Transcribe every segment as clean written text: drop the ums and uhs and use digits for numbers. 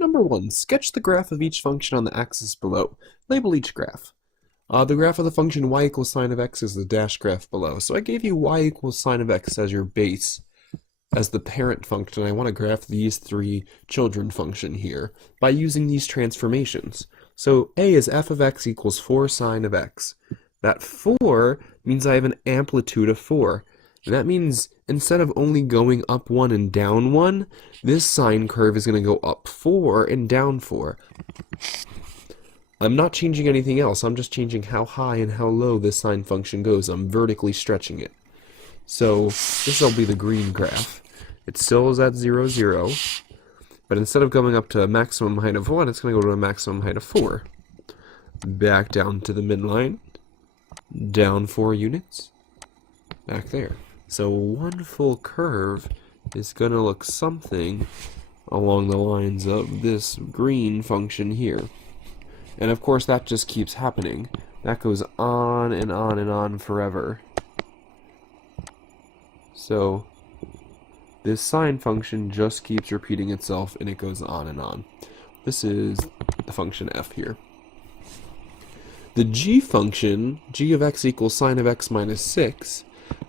Number 1. Sketch the graph of each function on the axis below. Label each graph. The graph of the function y equals sine of x is the dash graph below. So I gave you y equals sine of x as your base, as the parent function. I want to graph these three children function here by using these transformations. So a is f of x equals 4 sine of x. That 4 means I have an amplitude of 4. And that means instead of only going up 1 and down 1, this sine curve is going to go up 4 and down 4. I'm not changing anything else, I'm just changing how high and how low this sine function goes. I'm vertically stretching it. So this will be the green graph. It still is at 0, 0, but instead of going up to a maximum height of 1, it's going to go to a maximum height of 4. Back down to the midline, down 4 units, back there. So one full curve is going to look something along the lines of this green function here. And of course that just keeps happening. That goes on and on and on forever. So this sine function just keeps repeating itself and it goes on and on. This is the function f here. The g function, g of x equals sine of x minus 6,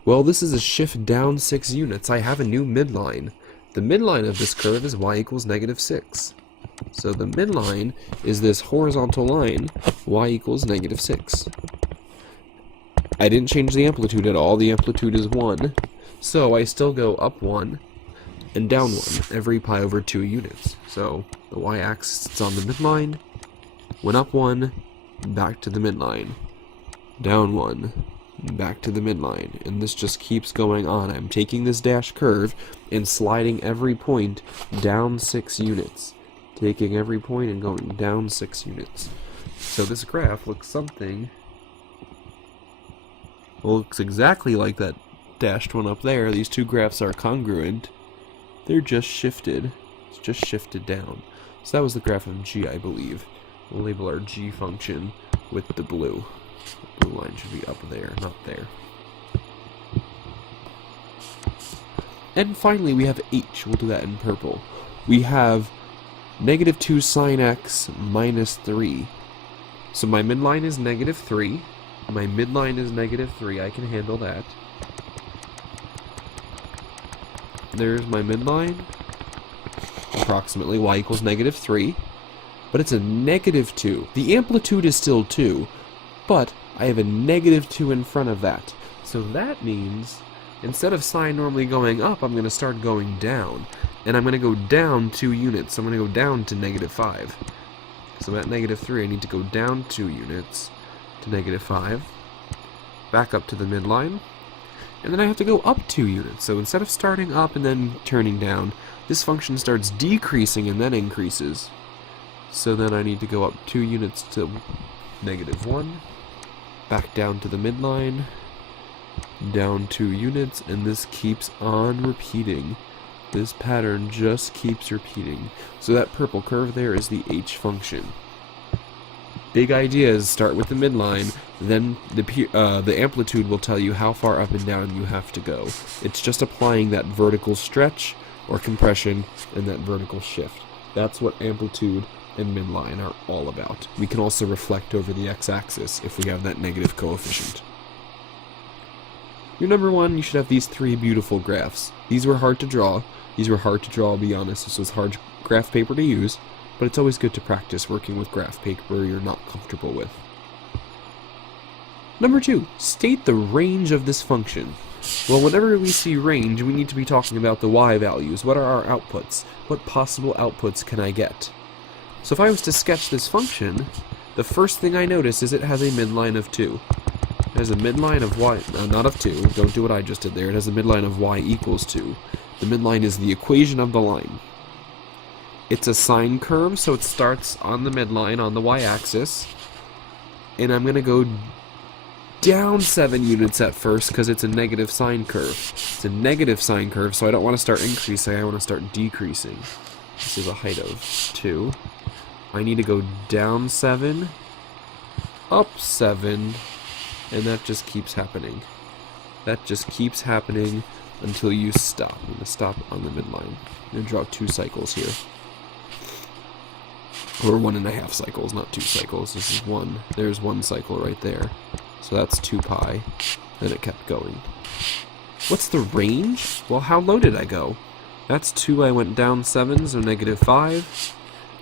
well, this is a shift down 6 units. I have a new midline. The midline of this curve is y equals negative 6. So the midline is this horizontal line, y equals negative 6. I didn't change the amplitude at all. The amplitude is 1. So I still go up 1 and down 1 every pi over 2 units. So the y-axis is on the midline, went up 1, back to the midline, down 1, back to the midline, and this just keeps going on. I'm taking this dash curve and sliding every point down 6 units. Taking every point and going down 6 units. So this graph looks exactly like that dashed one up there. These two graphs are congruent. They're just shifted. It's just shifted down. So that was the graph of g, I believe. We'll label our g function with the blue. The blue line should be up there, not there. And finally we have h. We'll do that in purple. We have negative 2 sine x minus 3. So my midline is negative 3. My midline is negative 3. I can handle that. There's my midline. Approximately y equals negative 3. But it's a negative 2. The amplitude is still 2, but I have a negative 2 in front of that. So that means instead of sine normally going up, I'm going to start going down. And I'm going to go down 2 units. So I'm going to go down to negative 5. So at negative 3, I need to go down 2 units to negative 5. Back up to the midline. And then I have to go up 2 units. So instead of starting up and then turning down, this function starts decreasing and then increases. So then I need to go up 2 units to negative 1. Back down to the midline. Down 2 units. And this keeps on repeating. This pattern just keeps repeating. So that purple curve there is the h function. Big idea is start with the midline, then the amplitude will tell you how far up and down you have to go. It's just applying that vertical stretch or compression and that vertical shift. That's what amplitude and midline are all about. We can also reflect over the x-axis if we have that negative coefficient. Your number 1, you should have these 3 beautiful graphs. These were hard to draw. I'll be honest. This was hard graph paper to use, but it's always good to practice working with graph paper you're not comfortable with. Number 2, state the range of this function. Well, whenever we see range, we need to be talking about the y values. What are our outputs? What possible outputs can I get? So if I was to sketch this function, the first thing I notice is it has a midline of 2. It has a midline of y, not of 2, don't do what I just did there. It has a midline of y equals 2. The midline is the equation of the line. It's a sine curve, so it starts on the midline on the y-axis. And I'm going to go down 7 units at first because it's a negative sine curve. It's a negative sine curve, so I don't want to start increasing, I want to start decreasing. This is a height of 2. I need to go down 7, up 7, and that just keeps happening. That just keeps happening until you stop. I'm going to stop on the midline. I'm going to draw 2 cycles here. Or 1.5 cycles, not 2 cycles. This is 1. There's 1 cycle right there. So that's 2 pi. Then it kept going. What's the range? Well, how low did I go? That's 2, I went down 7, so -5.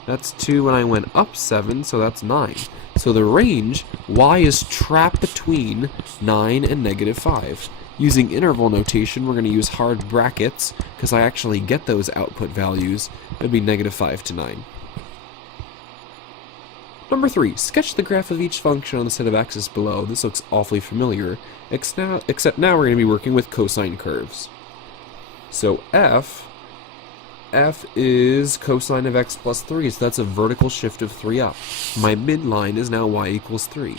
That's 2 when I went up 7, so that's 9. So the range, y is trapped between 9 and -5. Using interval notation, we're going to use hard brackets, because I actually get those output values. It'd be -5 to 9. Number 3, sketch the graph of each function on the set of axes below. This looks awfully familiar, except now we're going to be working with cosine curves. So f is cosine of x plus 3, so that's a vertical shift of 3 up. My midline is now y equals 3.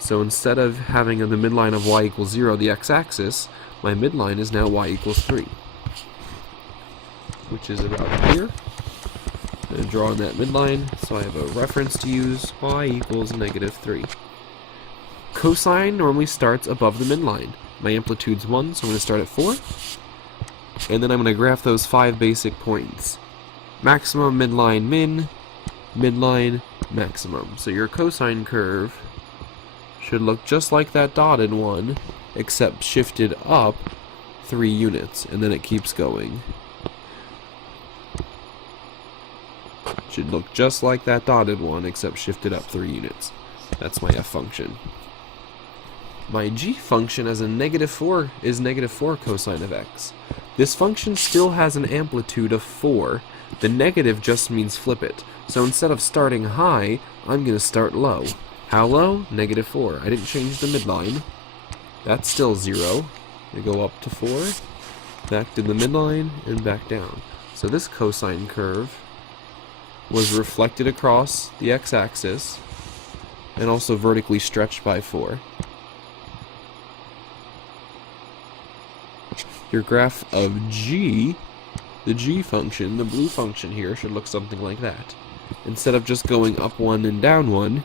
So instead of having the midline of y equals 0, the x-axis, my midline is now y equals 3. Which is about here. And draw on that midline, so I have a reference to use, y equals -3. Cosine normally starts above the midline. My amplitude's 1, so I'm going to start at 4. And then I'm going to graph those 5 basic points. Maximum, midline, min, midline, maximum. So your cosine curve should look just like that dotted one, except shifted up 3 units, and then it keeps going. Should look just like that dotted one, except shifted up 3 units. That's my f function. My g function as a -4 is -4 cosine of x. This function still has an amplitude of 4. The negative just means flip it. So instead of starting high, I'm going to start low. How low? -4. I didn't change the midline. That's still 0. I go up to 4, back to the midline, and back down. So this cosine curve was reflected across the x-axis and also vertically stretched by 4. Your graph of g, the g function, the blue function here, should look something like that. Instead of just going up 1 and down 1,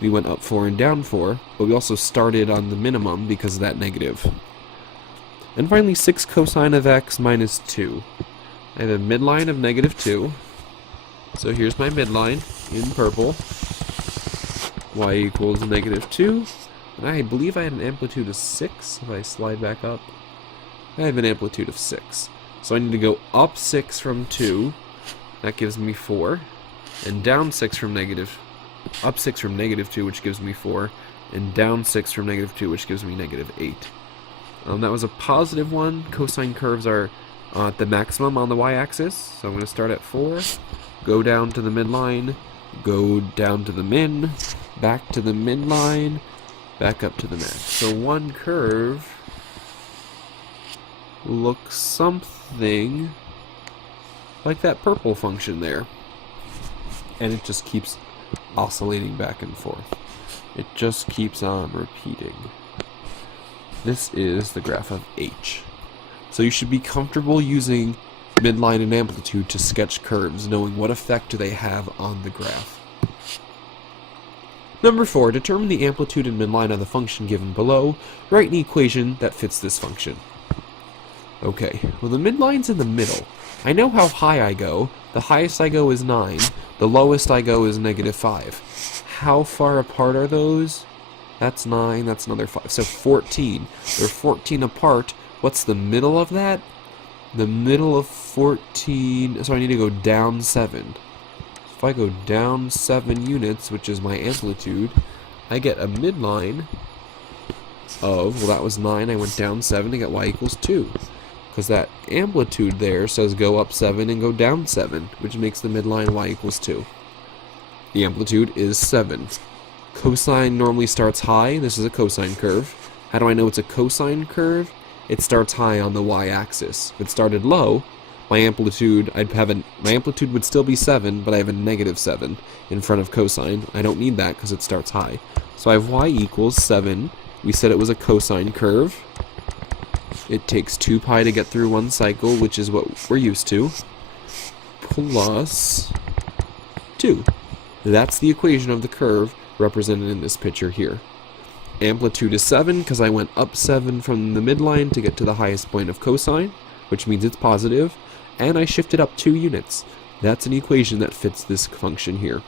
we went up 4 and down 4, but we also started on the minimum because of that negative. And finally, 6 cosine of x minus 2. I have a midline of -2. So here's my midline in purple. Y equals -2. And I believe I had an amplitude of 6 if I slide back up. I have an amplitude of 6. So I need to go up 6 from 2. That gives me 4. And down 6 from up 6 from -2, which gives me 4. And down 6 from -2, which gives me -8. That was a positive one. Cosine curves are at the maximum on the y-axis. So I'm going to start at 4. Go down to the midline, go down to the min, back to the midline, back up to the max. So one curve looks something like that purple function there. And it just keeps oscillating back and forth. It just keeps on repeating. This is the graph of h. So you should be comfortable using midline and amplitude to sketch curves, knowing what effect do they have on the graph. Number 4, determine the amplitude and midline of the function given below. Write an equation that fits this function. Okay, well the midline's in the middle. I know how high I go. The highest I go is 9. The lowest I go is -5. How far apart are those? That's 9, that's another 5. So 14. They're 14 apart. What's the middle of that? The middle of 14, so I need to go down 7. If I go down 7 units, which is my amplitude, I get a midline of, well that was 9, I went down 7 to get y equals 2. Because that amplitude there says go up 7 and go down 7, which makes the midline y equals 2. The amplitude is 7. Cosine normally starts high. This is a cosine curve. How do I know it's a cosine curve? It starts high on the y-axis. If it started low, my amplitude would still be 7, but I have a -7 in front of cosine. I don't need that because it starts high. So I have y equals 7. We said it was a cosine curve. It takes 2 pi to get through one cycle, which is what we're used to, plus 2. That's the equation of the curve represented in this picture here. Amplitude is 7 because I went up 7 from the midline to get to the highest point of cosine, which means it's positive, and I shifted up 2 units. That's an equation that fits this function here.